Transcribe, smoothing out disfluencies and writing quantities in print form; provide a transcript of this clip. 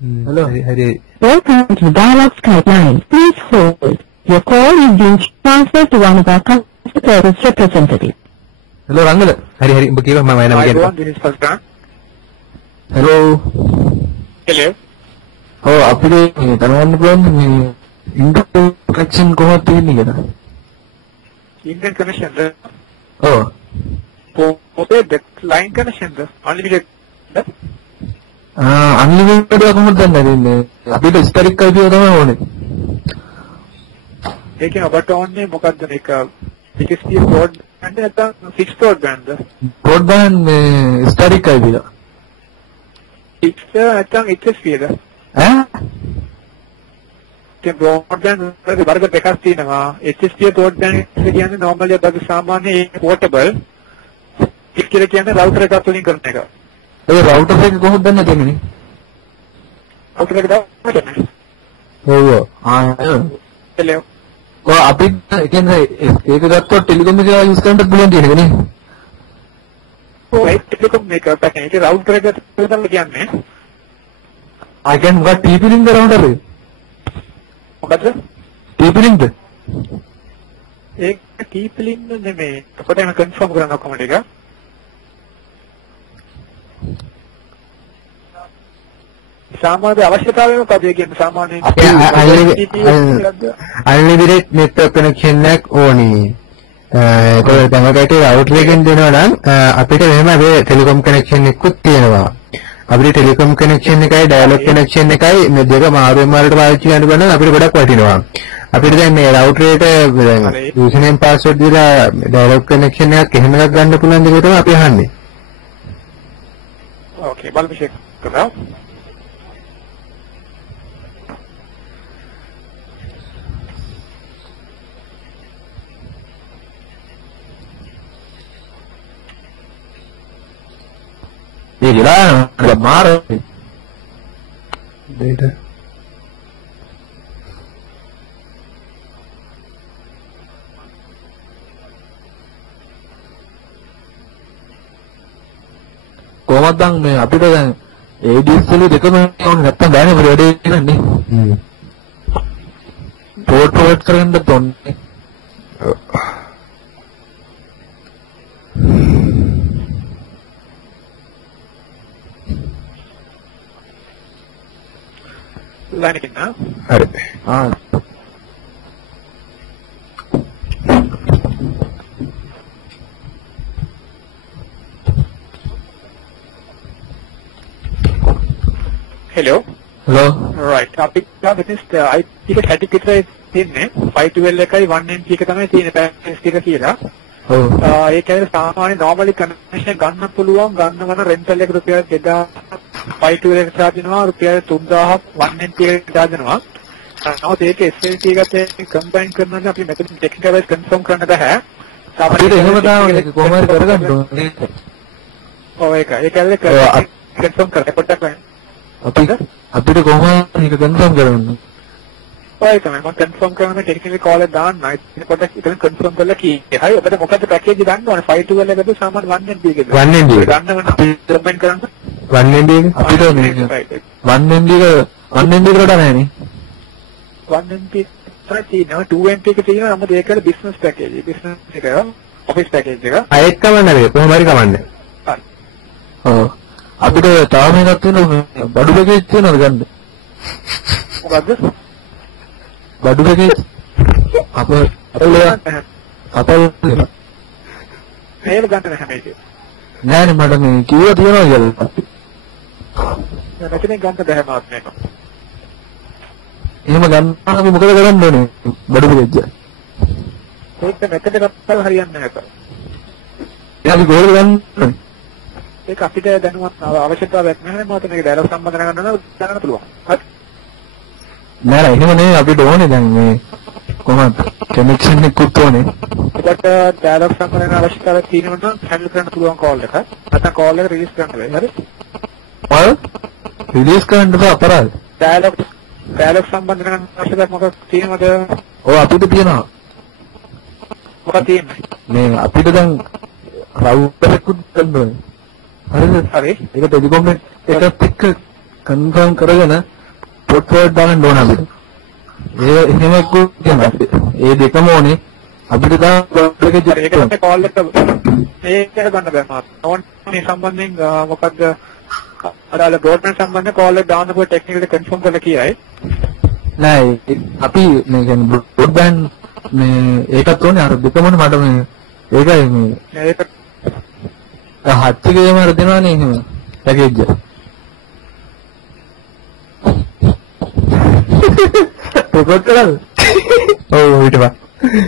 Hello. හරි. Welcome to Dialog Skype line. Please hold. Your call is being transferred to one of our customer service representatives. Hello Rangala. හරි උඹ කියව මම එනවා කියන්න. This is Falcon. Hello. Hello. ඔව් අපිට මේ දැනගන්න පුළුවන් මේ ඉන්ටර්නෙට් කනෙක්ෂන් කොහොමද තියෙන්නේ කියලා. Internet connection. ඔව්. Okay, that line connection. Unlimited. Unlimited එක කොහොමද දන්නේ? අපිට ස්ටැටික් IP එක තමයි ඕනේ. ඒකේ ඔබට ඕනේ මොකක්ද මේක 60 broadband නැත්නම් 6 broadband? බ්‍රෝඩ්බෑන්ඩ් මේ ස්ටැටික් IP එක. 6 නැත්නම් HSP එක. ඒ broadband වල වර්ග දෙකක් තියෙනවා. HSP broadband එක කියන්නේ normally අපගේ සාමාන්‍ය portable. ඒක කියන්නේ router එකක් තුලින් කරන එක. ඒ රවුටර් එක කොහොමද දන්නේ දෙන්නේ? router එක දාන්න. ඔව්. Hello. ඔව් අපි කියන්නේ ඒක ගත්තොත් ටෙලිකොම් එක යූස් කරන්නත් පුළුවන් කියන එක නේ. ඔව් ඒක ටෙලිකොම් එක පැකේජ් ඒක router එක තමයි කියන්නේ. I can what TP link router එක. මොකද්ද? TP link. ඒක TP link නෙමෙයි. අපිට එහෙම කන්ෆර්ම් කරන්න කොහොමද ඒක? සාමාන්‍ය අවශ්‍යතාවය මොකද කියන්නේ සාමාන්‍යයෙන් අන්ලිමිටඩ් නෙට්වර්ක් කනෙක්ෂන් එකක් ඕනේ. ඒකෝ තමකට රවුටර් එකෙන් දෙනවා නම් අපිට මෙහෙම අපේ ටෙලිකොම් කනෙක්ෂන් එකකුත් තියෙනවා. අපිට ටෙලිකොම් කනෙක්ෂන් එකයි ඩයලොග් කනෙක්ෂන් එකයි මේ දෙක මාරුවෙන් මාරුවට පාවිච්චි කරන්න බෑ නම් අපිට ගොඩක් වටිනවා. අපිට දැන් මේ රවුටර් එකට යූසර් නේම් පාස්වර්ඩ් දීලා ඩයලොග් කනෙක්ෂන් එකක් එහෙම එකක් ගන්න පුළුවන් දෙක තමයි අපි අහන්නේ. ඕකේ බලමු චෙක් කරලා. ඒ ගිලා මාර data කොහොමද දැන් මේ අපිට දැන් ADSL දෙකම ඕනේ නැත්තම් බෑනේ අපිට වැඩේ කරන්නේ. පෝට් ෆෝවර්ඩ් කරන්න තොන්නේ. line එක නා. හරි. Hello. Hello. Right. අපි this is the IP එක 30 විතරයි තියෙන්නේ. 512 එකයි 1MP එක තමයි තියෙන පැකේජ් එක කියලා. ඔව්. ඒකේ සාමාන්‍ය normally connection ගන්න පුළුවන් ගන්නවන rental එක රුපියල් 2000 512 එක charge වෙනවා රුපියල් 3000ක් 1MP එක charge වෙනවා. නමුත් ඒක SLT එකට combine කරනවා අපි මෙතන technical wise confirm කරන්න බෑ. අපිට එහෙම තමයි කොහොම හරි කරගන්න ඕනේ. ඔව් ඒකල්ල confirm කරලා පොඩ්ඩක් අපිට කොහොම හරි ඒක confirm කරන්න. ඔය තමයි මම confirm කරන technical call එක දාන්න. ඒක පොඩ්ඩක් ඉතින් confirm කරලා කීයේ. හරි ඔබට මොකද්ද package ගන්න ඕනේ 512 එකද සාමාන්‍ය 1MP එකද? 1MP එක. ගන්නවන අපි combine කරන්න. 1MP එක අපිට මේ 1MB එක 1MB එකට නැහැනේ. 1MP තියෙනවා 2MP එක තියෙනවා නමුත් ඒකට business package. business එක office package එක. අයෙක් කමන්නේ නැහැ. කොහොම හරි කමන්නේ. හරි. ඔව්. අපිට තාම එකක් තියෙනවා බඩු පැකේජ් තියෙනවද ගන්න? මොකද්ද? බඩු පැකේජ් අපල මේක ගන්න නැහැ මේක. නෑනේ මට මේ කිව්වා තියනවා කියලා. නැතිනම් ගන්න බැහැ මාත් මේක. එහෙම ගන්න අපි මොකද කරන්න ඕනේ? බඩු පැකේජ්. ඒක මෙතන ගත්තාම හරියන්නේ නැහැ. අපි කොහෙද ගන්න ඕනේ? ඒක අපිට දැනුවත් අවශ්‍යතාවයක් නැහැ මත මේක ඩයලොග් සම්බන්ධ කරගන්න නම් දැනගන්න පුළුවන්. හරි. නෑ එහෙම නෙවෙයි අපිට ඕනේ දැන් මේ කොහොමද කනෙක්ෂන් එකකුත් ඕනේ. ඒකට ඩයලොග් සම්බන්ධ කරන අවශ්‍යතාවයක් තියෙනවා නම් හැන්ඩල් කරන්න පුළුවන් කෝල් එක. නැත්නම් කෝල් එක රිලීස් කරන්න බෑ. හරි. ඔය රිලීස් කරන්න බෑ අපරාධ. ඩයලොග් සම්බන්ධ කරන අවශ්‍යතාවක් මොකක්ද තියෙනවද? ඔව් අපිට තියෙනවා. මොකක්ද තියෙන්නේ? මේ අපිට දැන් රවුටර් එකකුත් ගන්න ඕනේ. හරිද? හරි. ඒක ටෙලිකොම් එකත් එක්ක කන්ෆර්ම් කරගෙන පොට් ෆෝවර්ඩ් දාන්න ඕන අපිට. ඒ එහෙම එක්කුත් තියෙනවා. ඒ දෙකම ඕනේ. අපිට තා ඒකට කෝල් එක ඒක ගන්න බෑ මාත්. ඕනේ සම්බන්ධයෙන් මොකක්ද අදාළ බ්‍රෝඩ්බෑන්ඩ් සම්බන්ධ කෝල් එක දාන්නකොට ටෙක්නිකලි කන්ෆර්ම් කරලා කියයි. නෑ අපි මේ කියන්නේ බ්‍රෝඩ්බෑන්ඩ් මේ ඒකත් ඕනේ අර දෙකමනේ මට මේ ඒකයි මේ ඒක හත්තිගේම අර දෙනවනේ එහෙම පැකේජ් එක. රෙකෝඩ් කරලා ඔව් ඊට පස්සේ